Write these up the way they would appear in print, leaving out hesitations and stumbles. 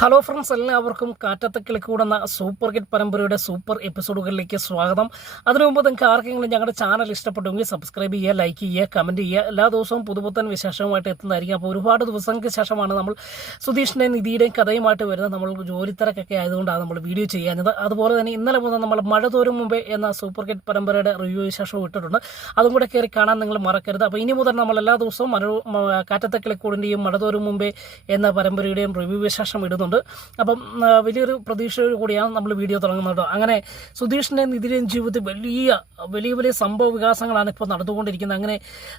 Hello friends, എല്ലാവർക്കും കാറ്റത്തെ കിളിക്കൂടുന്ന super hit പരമ്പരയുടെ super എപ്പിസോഡുകളിലേക്ക് സ്വാഗതം. അതിനു മുമ്പ് നിങ്ങൾക്ക് ആർക്കെങ്കിലും ഞങ്ങളുടെ ചാനൽ ഇഷ്ടപ്പെട്ടുവെങ്കിൽ സബ്സ്ക്രൈബ് ചെയ്യുക, ലൈക്ക് ചെയ്യുക, കമൻറ്റ് ചെയ്യുക. എല്ലാ ദിവസവും പുതുപുത്തൻ വിശേഷവുമായിട്ട് എത്തുന്നതായിരിക്കും. അപ്പോൾ ഒരുപാട് ദിവസങ്ങൾക്ക് ശേഷമാണ് നമ്മൾ സുധീഷിൻ്റെയും നിധിയുടെയും കഥയുമായിട്ട് വരുന്നത്. നമ്മൾ ജോലിത്തിരക്കൊക്കെ ആയതുകൊണ്ടാണ് നമ്മൾ വീഡിയോ ചെയ്യാഞ്ഞത്. അതുപോലെ തന്നെ ഇന്നലെ മുതൽ നമ്മൾ മഴ തോരും മുമ്പേ എന്ന സൂപ്പർ ഹിറ്റ് പരമ്പരയുടെ റിവ്യൂ വിശേഷവും ഇട്ടിട്ടുണ്ട്. അതും കൂടെ കയറി കാണാൻ നിങ്ങൾ മറക്കരുത്. അപ്പോൾ ഇനി മുതൽ നമ്മൾ എല്ലാ ദിവസവും കാറ്റത്തെ കിളിക്കൂടിൻ്റെയും മഴ തോരും മുമ്പേ എന്ന പരമ്പരയുടെയും റിവ്യൂ വിശേഷം ഇടുന്നുണ്ട്. അപ്പം വലിയൊരു പ്രതീക്ഷയോട് കൂടിയാണ് നമ്മൾ വീഡിയോ തുടങ്ങുന്നത്. അങ്ങനെ സുധീഷിൻ്റെ നിധിയുടെയും ജീവിതത്തിൽ വലിയ സംഭവ വികാസങ്ങളാണ് ഇപ്പോൾ നടന്നുകൊണ്ടിരിക്കുന്നത്. അങ്ങനെ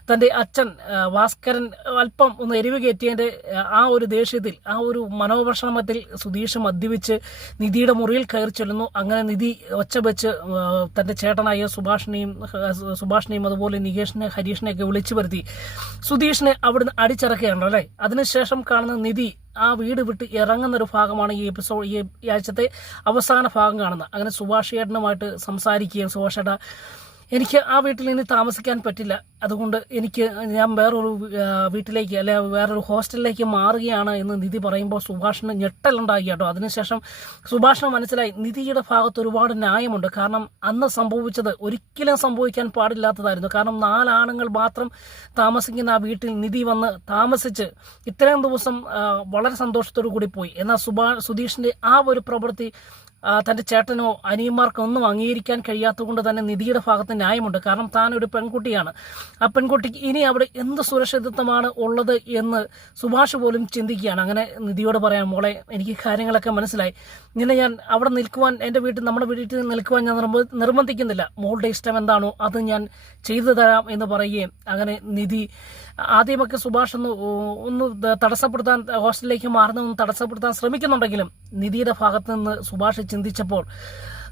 തൻ്റെ അച്ഛൻ ഭാസ്കരൻ അല്പം ഒന്ന് എരിവ് കയറ്റിയതിൻ്റെ ആ ഒരു ദേഷ്യത്തിൽ, ആ ഒരു മനോവിഷമത്തിൽ സുധീഷ് മദ്യപിച്ച് നിധിയുടെ മുറിയിൽ കയറി ചെല്ലുന്നു. അങ്ങനെ നിധി ഒച്ച വെച്ച് തൻ്റെ ചേട്ടനായ സുഭാഷിനെയും അതുപോലെ നികേഷിനെ ഹരീഷിനെയൊക്കെ വിളിച്ചു വരുത്തി സുധീഷിനെ അവിടുന്ന് അടിച്ചിറക്കുകയാണ് അല്ലേ. അതിനുശേഷം കാണുന്ന നിധി ആ വീട് വിട്ട് ഇറങ്ങുന്ന ഒരു ഭാഗമാണ് ഈ ആഴ്ചത്തെ അവസാന ഭാഗം കാണുന്നത്. അങ്ങനെ സുഭാഷ് ചേട്ടനുമായിട്ട് സംസാരിക്കുകയും, സുഭാഷ് ചേട്ടാ, എനിക്ക് ആ വീട്ടിൽ ഇനി താമസിക്കാൻ പറ്റില്ല, അതുകൊണ്ട് ഞാൻ വേറൊരു വീട്ടിലേക്ക് വേറൊരു ഹോസ്റ്റലിലേക്ക് മാറുകയാണ് എന്ന് നിധി പറയുമ്പോൾ സുഭാഷിന് ഞെട്ടലുണ്ടായി കേട്ടോ. അതിനുശേഷം സുഭാഷിന് മനസ്സിലായി നിധിയുടെ ഭാഗത്ത് ഒരുപാട് ന്യായമുണ്ട്. കാരണം അന്ന് സംഭവിച്ചത് ഒരിക്കലും സംഭവിക്കാൻ പാടില്ലാത്തതായിരുന്നു. കാരണം 4 ആണുങ്ങൾ മാത്രം താമസിക്കുന്ന ആ വീട്ടിൽ നിധി വന്ന് താമസിച്ച് ഇത്രയും ദിവസം വളരെ സന്തോഷത്തോടു കൂടി പോയി. എന്നാൽ സുധീഷിൻ്റെ ആ ഒരു പ്രവൃത്തി തൻ്റെ ചേട്ടനോ അനിയന്മാർക്കോ ഒന്നും അംഗീകരിക്കാൻ കഴിയാത്തതുകൊണ്ട് തന്നെ നിധിയുടെ ഭാഗത്ത് ന്യായമുണ്ട്. കാരണം താൻ ഒരു പെൺകുട്ടിയാണ്. ആ പെൺകുട്ടിക്ക് ഇനി അവിടെ എന്ത് സുരക്ഷിതത്വമാണ് ഉള്ളത് എന്ന് സുഭാഷ് പോലും ചിന്തിക്കുകയാണ്. അങ്ങനെ നിധിയോട് പറയാൻ, മോളെ, എനിക്ക് കാര്യങ്ങളൊക്കെ മനസ്സിലായി. ഇങ്ങനെ ഞാൻ അവിടെ നിൽക്കുവാൻ, നമ്മുടെ വീട്ടിൽ നിൽക്കുവാൻ ഞാൻ നിർബന്ധിക്കുന്നില്ല. മോളുടെ ഇഷ്ടം എന്താണോ അത് ഞാൻ ചെയ്തു തരാം എന്ന് പറയുകയും, അങ്ങനെ നിധി ആദ്യമൊക്കെ സുഭാഷ് ഒന്ന് തടസ്സപ്പെടുത്താൻ, ഹോസ്റ്റലിലേക്ക് മാറുന്നതൊന്ന് തടസ്സപ്പെടുത്താൻ ശ്രമിക്കുന്നുണ്ടെങ്കിലും നിധിയുടെ ഭാഗത്ത് നിന്ന് സുഭാഷ് ചിന്തിച്ചപ്പോൾ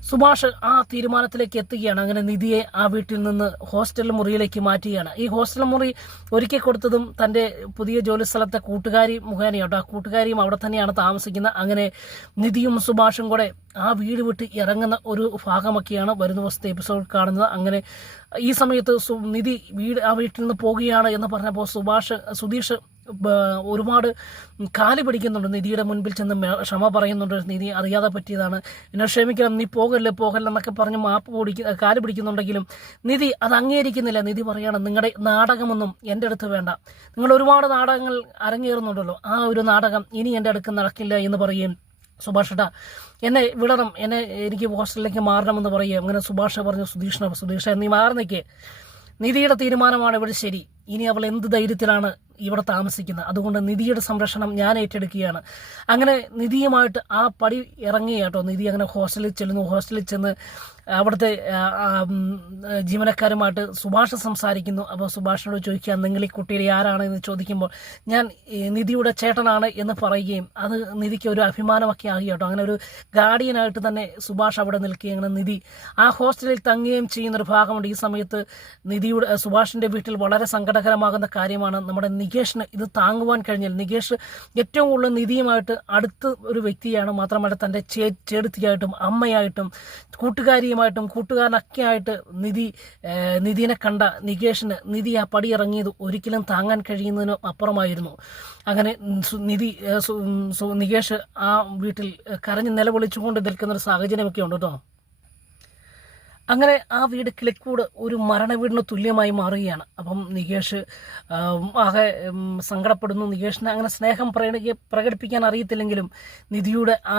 സുഭാഷ് ആ തീരുമാനത്തിലേക്ക് എത്തുകയാണ്. അങ്ങനെ നിധിയെ ആ വീട്ടിൽ നിന്ന് ഹോസ്റ്റൽ മുറിയിലേക്ക് മാറ്റുകയാണ്. ഈ ഹോസ്റ്റൽ മുറി ഒരുക്കി കൊടുത്തതും തൻ്റെ പുതിയ ജോലി സ്ഥലത്തെ കൂട്ടുകാരി മുഖേനയോട്ടോ. ആ കൂട്ടുകാരിയും അവിടെ തന്നെയാണ് താമസിക്കുന്നത്. അങ്ങനെ നിധിയും സുഭാഷും കൂടെ ആ വീട് വിട്ട് ഇറങ്ങുന്ന ഒരു ഭാഗമൊക്കെയാണ് വരുന്ന ദിവസത്തെ എപ്പിസോഡ് കാണുന്നത്. അങ്ങനെ ഈ സമയത്ത് നിധി ആ വീട്ടിൽ നിന്ന് പോകുകയാണ് എന്ന് പറഞ്ഞപ്പോൾ സുധീഷ് ഒരുപാട് കാല് പിടിക്കുന്നുണ്ട്. നിധിയുടെ മുൻപിൽ ചെന്ന് ക്ഷമ പറയുന്നുണ്ട്. നിധി അറിയാതെ പറ്റിയതാണ്, എന്നെ ക്ഷമിക്കണം, നീ പോകല്ലേ എന്നൊക്കെ പറഞ്ഞ് കാല് പിടിക്കുന്നുണ്ടെങ്കിലും നിധി അത് അംഗീകരിക്കുന്നില്ല. നിധി പറയാണ്, നിങ്ങളുടെ നാടകമൊന്നും എൻ്റെ അടുത്ത് വേണ്ട. നിങ്ങൾ ഒരുപാട് നാടകങ്ങൾ അരങ്ങേറുന്നുണ്ടല്ലോ, ആ ഒരു നാടകം ഇനി എൻ്റെ അടുത്ത് നടക്കില്ല എന്ന് പറയുകയും, സുഭാഷേട്ടാ, എന്നെ വിടണം, എനിക്ക് ഹോസ്റ്റലിലേക്ക് മാറണമെന്ന് പറയുക. അങ്ങനെ സുഭാഷ് പറഞ്ഞു സുധീഷ നീ മാറി നിൽക്കേ, നിധിയുടെ തീരുമാനമാണ് ഇവിടെ ശരി. ഇനി അവൾ എന്ത് ധൈര്യത്തിലാണ് ഇവിടെ താമസിക്കുന്നത്, അതുകൊണ്ട് നിധിയുടെ സംരക്ഷണം ഞാൻ ഏറ്റെടുക്കുകയാണ്. അങ്ങനെ നിധിയുമായിട്ട് ആ പടി ഇറങ്ങി കേട്ടോ. നിധി അങ്ങനെ ഹോസ്റ്റലിൽ ചെല്ലുന്നു. ഹോസ്റ്റലിൽ ചെന്ന് അവിടുത്തെ ജീവനക്കാരുമായിട്ട് സുഭാഷ് സംസാരിക്കുന്നു. അപ്പോൾ സുഭാഷിനോട് ചോദിക്കുക, നിങ്ങൾ ഈ കുട്ടിയുടെ ആരാണ് എന്ന് ചോദിക്കുമ്പോൾ, ഞാൻ നിധിയുടെ ചേട്ടനാണ് എന്ന് പറയുകയും, അത് നിധിക്ക് ഒരു അഭിമാനമൊക്കെ ആകി കേട്ടോ. അങ്ങനെ ഒരു ഗാർഡിയനായിട്ട് തന്നെ സുഭാഷ് അവിടെ നിൽക്കുകയും, അങ്ങനെ നിധി ആ ഹോസ്റ്റലിൽ തങ്ങുകയും ചെയ്യുന്നൊരു ഭാഗമുണ്ട്. ഈ സമയത്ത് സുഭാഷിൻ്റെ വീട്ടിൽ വളരെ സങ്കടകരമാകുന്ന കാര്യമാണ്, നമ്മുടെ നികേഷിന് ഇത് താങ്ങുവാൻ കഴിഞ്ഞാൽ. നികേഷ് ഏറ്റവും കൂടുതൽ നിധിയുമായിട്ട് അടുത്ത ഒരു വ്യക്തിയാണ്. മാത്രമല്ല തൻ്റെ ചേട്ടത്തിയായിട്ടും അമ്മയായിട്ടും കൂട്ടുകാരിയുമായിട്ടും കൂട്ടുകാരനൊക്കെ ആയിട്ട് നിധിനെ കണ്ട നികേഷിന് നിധി ആ പടി ഇറങ്ങിയത് ഒരിക്കലും താങ്ങാൻ കഴിയുന്നതിനും അപ്പുറമായിരുന്നു. അങ്ങനെ നികേഷ് ആ വീട്ടിൽ കരഞ്ഞ് നിലവിളിച്ചുകൊണ്ട് നിൽക്കുന്നൊരു സാഹചര്യമൊക്കെ ഉണ്ട് കേട്ടോ. അങ്ങനെ ആ വീട് കിളിക്കൂട് ഒരു മരണവീടിന് തുല്യമായി മാറുകയാണ്. അപ്പം നികേഷ് ആകെ സങ്കടപ്പെടുന്നു. നികേഷിന് അങ്ങനെ സ്നേഹം പ്രകടിപ്പിക്കാൻ അറിയത്തില്ലെങ്കിലും നിധിയുടെ ആ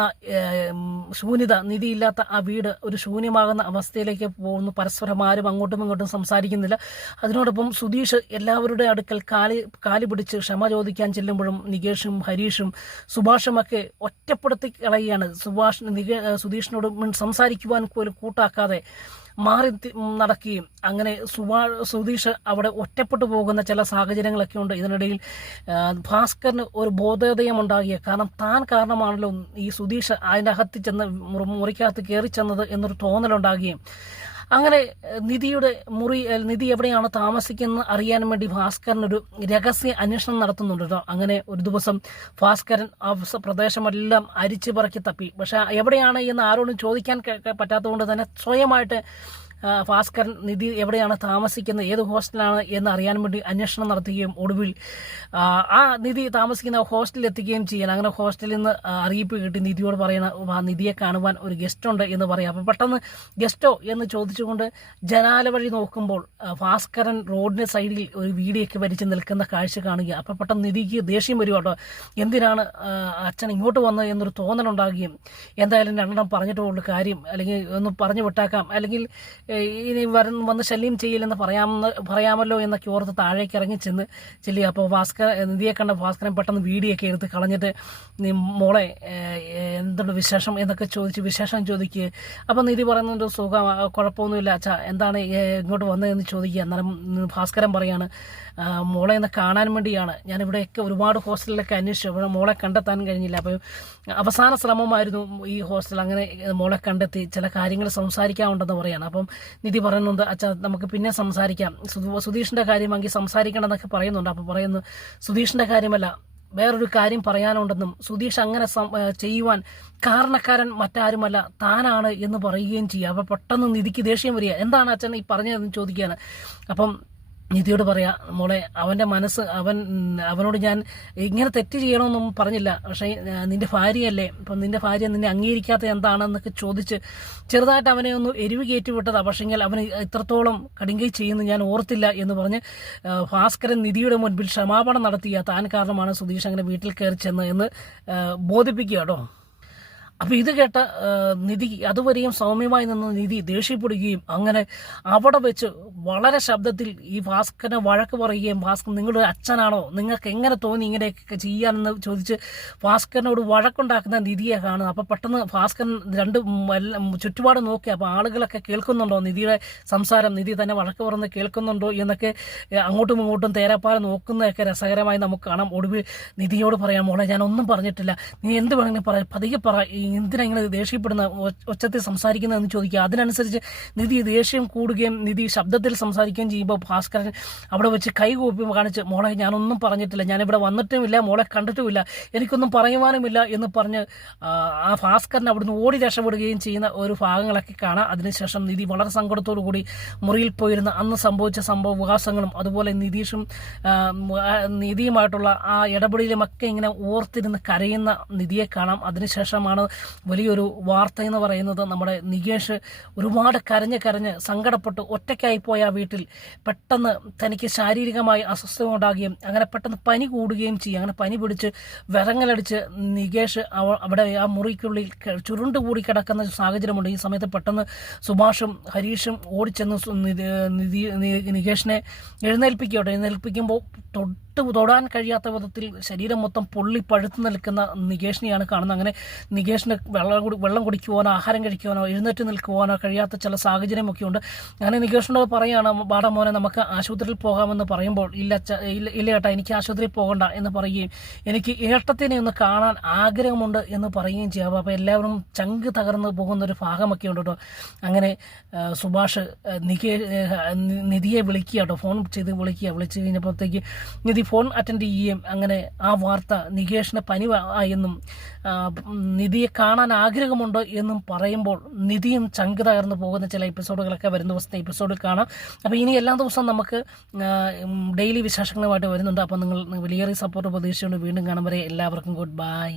ശൂന്യത, നിധിയില്ലാത്ത ആ വീട് ഒരു ശൂന്യമാകുന്ന അവസ്ഥയിലേക്ക് പോകുന്നു. പരസ്പരം ആരും അങ്ങോട്ടും ഇങ്ങോട്ടും സംസാരിക്കുന്നില്ല. അതിനോടൊപ്പം സുധീഷ് എല്ലാവരുടെ അടുക്കൽ കാല് പിടിച്ച് ക്ഷമ ചോദിക്കാൻ ചെല്ലുമ്പോഴും നികേഷും ഹരീഷും സുഭാഷുമൊക്കെ ഒറ്റപ്പെടുത്തി കളയുകയാണ്. സുധീഷിനോട് സംസാരിക്കുവാൻ പോലും കൂട്ടാക്കാതെ മാറി നടക്കുകയും, അങ്ങനെ സുധീഷ് അവിടെ ഒറ്റപ്പെട്ടു പോകുന്ന ചില സാഹചര്യങ്ങളൊക്കെ ഉണ്ട്. ഇതിനിടയിൽ ഭാസ്കറിന് ഒരു ബോധോദയം ഉണ്ടാകിയ, കാരണം താൻ കാരണമാണല്ലോ ഈ സുധീഷ് അതിൻ്റെ അകത്ത് ചെന്ന് മുറിക്കകത്ത് കയറി ചെന്നത് എന്നൊരു തോന്നലുണ്ടാകുകയും, അങ്ങനെ നിധി എവിടെയാണ് താമസിക്കുന്നത് അറിയാൻ വേണ്ടി ഭാസ്കരനൊരു രഹസ്യ അന്വേഷണം നടത്തുന്നുണ്ട് കേട്ടോ. അങ്ങനെ ഒരു ദിവസം ഭാസ്കരൻ ആ പ്രദേശമെല്ലാം അരിച്ചു പറക്കി തപ്പി. പക്ഷെ എവിടെയാണ് എന്ന് ആരോടും ചോദിക്കാൻ പറ്റാത്തതുകൊണ്ട് തന്നെ സ്വയമായിട്ട് ഭാസ്കരൻ നിധി എവിടെയാണ് താമസിക്കുന്നത്, ഏത് ഹോസ്റ്റലാണ് എന്ന് അറിയാൻ വേണ്ടി അന്വേഷണം നടത്തുകയും ഒടുവിൽ ആ നിധി താമസിക്കുന്ന ഹോസ്റ്റലിൽ എത്തിക്കുകയും ചെയ്യാൻ. അങ്ങനെ ഹോസ്റ്റലിൽ നിന്ന് അറിയിപ്പ് കിട്ടി നിധിയോട് പറയണ നിധിയെ കാണുവാൻ ഒരു ഗസ്റ്റ് ഉണ്ട് എന്ന് പറയാം. അപ്പോൾ പെട്ടെന്ന് ഗസ്റ്റോ എന്ന് ചോദിച്ചുകൊണ്ട് ജനാല വഴി നോക്കുമ്പോൾ ഭാസ്കരൻ റോഡിന് സൈഡിൽ ഒരു വീടിയൊക്കെ വലിച്ച് നിൽക്കുന്ന കാഴ്ച കാണുക. അപ്പോൾ പെട്ടെന്ന് നിധിക്ക് ദേഷ്യം വരും കേട്ടോ. എന്തിനാണ് അച്ഛൻ ഇങ്ങോട്ട് വന്നത് എന്നൊരു തോന്നലുണ്ടാകുകയും എന്തായാലും രണ്ടെണ്ണം പറഞ്ഞിട്ടുള്ള കാര്യം അല്ലെങ്കിൽ ഒന്ന് പറഞ്ഞു വിട്ടാക്കാം, അല്ലെങ്കിൽ ഇനി വന്ന് ശല്യം ചെയ്യില്ലെന്ന് പറയാമല്ലോ എന്നൊക്കെ ഓർത്ത് താഴേക്ക് ഇറങ്ങി ചെല്ലുക. അപ്പോൾ നിധിയെ കണ്ട ഭാസ്കരൻ പെട്ടെന്ന് വീഡിയൊക്കെ എടുത്ത് കളഞ്ഞിട്ട് നീ മോളെ എന്തുണ്ട് വിശേഷം എന്നൊക്കെ ചോദിച്ച് വിശേഷം ചോദിക്കുക. അപ്പം നിധി പറയുന്നുണ്ട് സുഖം, കുഴപ്പമൊന്നുമില്ല അച്ഛാ, എന്താണ് ഇങ്ങോട്ട് വന്നതെന്ന് ചോദിക്കുക. അന്നേരം ഭാസ്കരൻ പറയാണ് മോളെ ഒന്ന് കാണാൻ വേണ്ടിയാണ് ഞാനിവിടെയൊക്കെ ഒരുപാട് ഹോസ്റ്റലിലൊക്കെ അന്വേഷിച്ചു, അവിടെ മോളെ കണ്ടെത്താൻ കഴിഞ്ഞില്ല. അപ്പോൾ അവസാന ശ്രമമായിരുന്നു ഈ ഹോസ്റ്റൽ. അങ്ങനെ മോളെ കണ്ടെത്തി ചില കാര്യങ്ങൾ സംസാരിക്കാനുണ്ടെന്ന് പറയാണ്. അപ്പം നിധി പറയുന്നുണ്ട് അച്ഛാ നമുക്ക് പിന്നെ സംസാരിക്കാം, സുധീഷിൻ്റെ കാര്യമെങ്കിൽ സംസാരിക്കണമെന്നൊക്കെ പറയുന്നുണ്ട്. അപ്പോൾ പറയുന്നു സുധീഷിൻ്റെ കാര്യമല്ല, വേറൊരു കാര്യം പറയാനുണ്ടെന്നും സുധീഷ് അങ്ങനെ ചെയ്യുവാൻ കാരണക്കാരൻ മറ്റാരുമല്ല താനാണ് എന്ന് പറയുകയും ചെയ്യുക. അപ്പോൾ പെട്ടെന്ന് നിധിക്ക് ദേഷ്യം വരിക. എന്താണ് അച്ഛൻ ഈ പറഞ്ഞതെന്ന് ചോദിക്കുകയാണ്. അപ്പം നിധിയോട് പറയാ മോളെ അവൻ്റെ മനസ്സ് അവനോട് ഞാൻ ഇങ്ങനെ തെറ്റ് ചെയ്യണമെന്നും പറഞ്ഞില്ല, പക്ഷേ നിന്റെ ഭാര്യയല്ലേ, അപ്പം നിന്റെ ഭാര്യ നിന്നെ അംഗീകരിക്കാത്ത എന്താണെന്നൊക്കെ ചോദിച്ച് ചെറുതായിട്ട് അവനെ ഒന്ന് എരിവ് കയറ്റി വിട്ടതാണ്. പക്ഷേങ്കിൽ അവന് ഇത്രത്തോളം കടുങ്കൈ ചെയ്യുന്നു ഞാൻ ഓർത്തില്ല എന്ന് പറഞ്ഞ് ഭാസ്കരൻ നിധിയുടെ മുൻപിൽ ക്ഷമാപണം നടത്തിയ താൻ കാരണമാണ് സുധീഷ് അങ്ങനെ വീട്ടിൽ കയറി ചെന്ന് എന്ന് ബോധിപ്പിക്കുക കേട്ടോ. അപ്പോൾ ഇത് കേട്ട നിധി അതുവരെയും സൗമ്യമായി നിന്ന് നിധി ദേഷ്യപ്പെടുകയും അങ്ങനെ അവിടെ വെച്ച് വളരെ ശബ്ദത്തിൽ ഈ ഭാസ്കരനെ വഴക്ക് പറയുകയും ഭാസ്കർ നിങ്ങളുടെ അച്ഛനാണോ, നിങ്ങൾക്ക് എങ്ങനെ തോന്നി ഇങ്ങനെയൊക്കെ ചെയ്യാനെന്ന് ചോദിച്ച് ഭാസ്കരനോട് വഴക്കുണ്ടാക്കുന്ന നിധിയെ കാണുക. അപ്പോൾ പെട്ടെന്ന് ഭാസ്കരൻ ചുറ്റുപാട് നോക്കി. അപ്പോൾ ആളുകളൊക്കെ കേൾക്കുന്നുണ്ടോ നിധിയുടെ സംസാരം, നിധി തന്നെ വഴക്ക് പറഞ്ഞ് കേൾക്കുന്നുണ്ടോ എന്നൊക്കെ അങ്ങോട്ടും ഇങ്ങോട്ടും തേരാപ്പാല നോക്കുന്നതൊക്കെ രസകരമായി നമുക്ക് കാണാം. ഒടുവിൽ നിധിയോട് പറയാം മോളെ ഞാൻ ഒന്നും പറഞ്ഞിട്ടില്ല, നീ എന്ത് വേണമെങ്കിലും പറയാം, പതിയെ പറ, എന്തിനാ ഇങ്ങനെ ദേഷ്യപ്പെടുന്ന ഒച്ചത്തിൽ സംസാരിക്കുന്നതെന്ന് ചോദിക്കുക. അതിനനുസരിച്ച് നിധി ദേഷ്യം കൂടുകയും നിധി ശബ്ദത്തിൽ സംസാരിക്കുകയും ചെയ്യുമ്പോൾ ഭാസ്കരൻ അവിടെ വെച്ച് കൈകൂപ്പി കാണിച്ച് മോളെ ഞാനൊന്നും പറഞ്ഞിട്ടില്ല, ഞാനിവിടെ വന്നിട്ടുമില്ല, മോളെ കണ്ടിട്ടുമില്ല, എനിക്കൊന്നും പറയുവാനുമില്ല എന്ന് പറഞ്ഞ് ആ ഭാസ്കരൻ അവിടുന്ന് ഓടി രക്ഷപ്പെടുകയും ചെയ്യുന്ന ഒരു ഭാഗങ്ങളൊക്കെ കാണാം. അതിനുശേഷം നിധി വളരെ സങ്കടത്തോടു കൂടി മുറിയിൽ പോയിരുന്ന അന്ന് സംഭവിച്ച വികാസങ്ങളും അതുപോലെ നിധിയുമായിട്ടുള്ള ആ ഇടപെടലുമൊക്കെ ഇങ്ങനെ ഓർത്തിരുന്ന് കരയുന്ന നിധിയെ കാണാം. അതിനുശേഷമാണ് വലിയൊരു വാർത്ത എന്ന് പറയുന്നത്. നമ്മുടെ നികേഷ് ഒരുപാട് കരഞ്ഞ് സങ്കടപ്പെട്ട് ഒറ്റയ്ക്കായി പോയ ആ വീട്ടിൽ പെട്ടെന്ന് തനിക്ക് ശാരീരികമായി അസ്വസ്ഥത ഉണ്ടാകുകയും അങ്ങനെ പെട്ടെന്ന് പനി കൂടുകയും ചെയ്യും. അങ്ങനെ പനി പിടിച്ച് വിറങ്ങലടിച്ച് നികേഷ് അവിടെ ആ മുറിക്കുള്ളിൽ ചുരുണ്ടുകൂടി കിടക്കുന്ന സാഹചര്യമുണ്ട്. ഈ സമയത്ത് പെട്ടെന്ന് സുഭാഷും ഹരീഷും ഓടിച്ചെന്ന് നികേഷിനെ എഴുന്നേൽപ്പിക്കുമ്പോൾ തൊടാൻ കഴിയാത്ത വിധത്തിൽ ശരീരം മൊത്തം പൊള്ളി പഴുത്തു നിൽക്കുന്ന നികേഷിനെയാണ് കാണുന്നത്. അങ്ങനെ നികേഷിന് വെള്ളം കുടിക്കുവാനോ ആഹാരം കഴിക്കുവാനോ എഴുന്നേറ്റ് നിൽക്കുവാനോ കഴിയാത്ത ചില സാഹചര്യമൊക്കെ ഉണ്ട്. അങ്ങനെ നികേഷിനോട് പറയുകയാണ് ബാടാ മോനെ നമുക്ക് ആശുപത്രിയിൽ പോകാമെന്ന് പറയുമ്പോൾ ഇല്ല ഏട്ടാ എനിക്ക് ആശുപത്രിയിൽ പോകണ്ട എന്ന് പറയുകയും എനിക്ക് ഏട്ടത്തിനെ ഒന്ന് കാണാൻ ആഗ്രഹമുണ്ട് എന്ന് പറയുകയും ചെയ്യാം. അപ്പോൾ എല്ലാവരും ചങ്ക് തകർന്ന് പോകുന്നൊരു ഭാഗമൊക്കെ ഉണ്ട് കേട്ടോ. അങ്ങനെ സുഭാഷ് നിധിയെ വിളിക്കുക കേട്ടോ, ഫോൺ ചെയ്ത് വിളിച്ച് കഴിഞ്ഞപ്പോഴത്തേക്ക് നിധി ഫോൺ അറ്റൻഡ് ചെയ്യുകയും അങ്ങനെ ആ വാർത്ത നികേഷിന് പനി എന്നും നിധിയെ കാണാൻ ആഗ്രഹമുണ്ട് എന്നും പറയുമ്പോൾ നിധിയും ചങ്ക് തകർന്നു പോകുന്ന ചില എപ്പിസോഡുകളൊക്കെ വരുന്ന ദിവസത്തെ എപ്പിസോഡിൽ കാണാം. അപ്പോൾ ഇനി എല്ലാ ദിവസവും നമുക്ക് ഡെയിലി വിശേഷങ്ങളുമായിട്ട് വരുന്നുണ്ട്. അപ്പോൾ നിങ്ങൾ വലിയേറെ സപ്പോർട്ട് പ്രതീക്ഷിച്ചുകൊണ്ട് വീണ്ടും കാണും വരെ എല്ലാവർക്കും ഗുഡ് ബൈ.